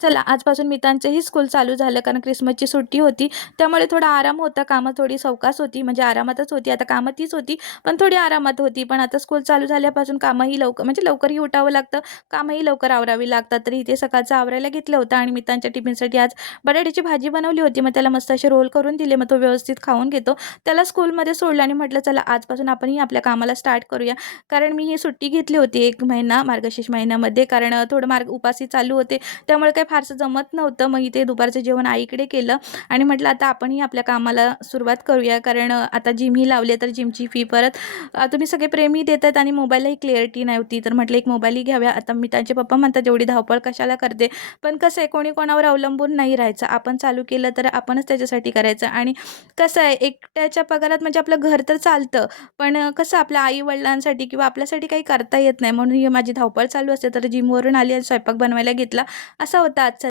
चला आजपासून मितांचंही स्कूल चालू झालं कारण क्रिसमसची सुट्टी होती. त्यामुळे थोडा आराम होता. कामं थोडी सावकाश होती म्हणजे आरामातच होती. आता कामं तीच होती, पण थोडी आरामात होती. पण आता स्कूल चालू झाल्यापासून कामंही लवकर म्हणजे लवकरही उठावं लागतं, कामंही लवकर आवरावी लागतात. तर इथे सकाळचं आवरायला घेतलं होतं आणि मितांच्या टिफिनसाठी आज बटाट्याची भाजी बनवली होती. मग त्याला मस्त असे रोल करून दिले. मग तो व्यवस्थित खाऊन घेतो. त्याला स्कूलमध्ये सोडलं आणि म्हटलं चला आजपासून आपणही आपल्या कामाला स्टार्ट करूया. कारण मी ही सुट्टी घेतली होती 1 महिना मार्गशीर्ष महिन्यामध्ये कारण थोडं उपासही चालू होते. त्यामुळे काही फारसं जमत नव्हतं. मग इथे दुपारचं जेवण आईकडे केलं आणि म्हटलं आता आपणही आपल्या कामाला सुरुवात करूया. कारण आता जिमही लावली तर जिमची फी परत तुम्ही सगळे प्रेमही देतात आणि मोबाईललाही क्लिअरिटी नव्हती. तर म्हटलं एक मोबाईलही घ्याव्या. आता मी त्यांचे पप्पा म्हणतात एवढी धावपळ कशाला करते. पण कसं आहे कोणी कोणावर अवलंबून नाही राहायचं. आपण चालू केलं तर आपणच त्याच्यासाठी करायचं आणि कसं आहे एकट्याच्या पगारात म्हणजे आपलं घर तर चालतं. पण कसं आपल्या आई-वडिलांसाठी किंवा आपल्यासाठी काही करता येत नाही. म्हणून ही माझी धावपळ चालू असते. तर जिमवरून आली आणि स्वयंपाक बनवायला घेतला. असा होता आजचा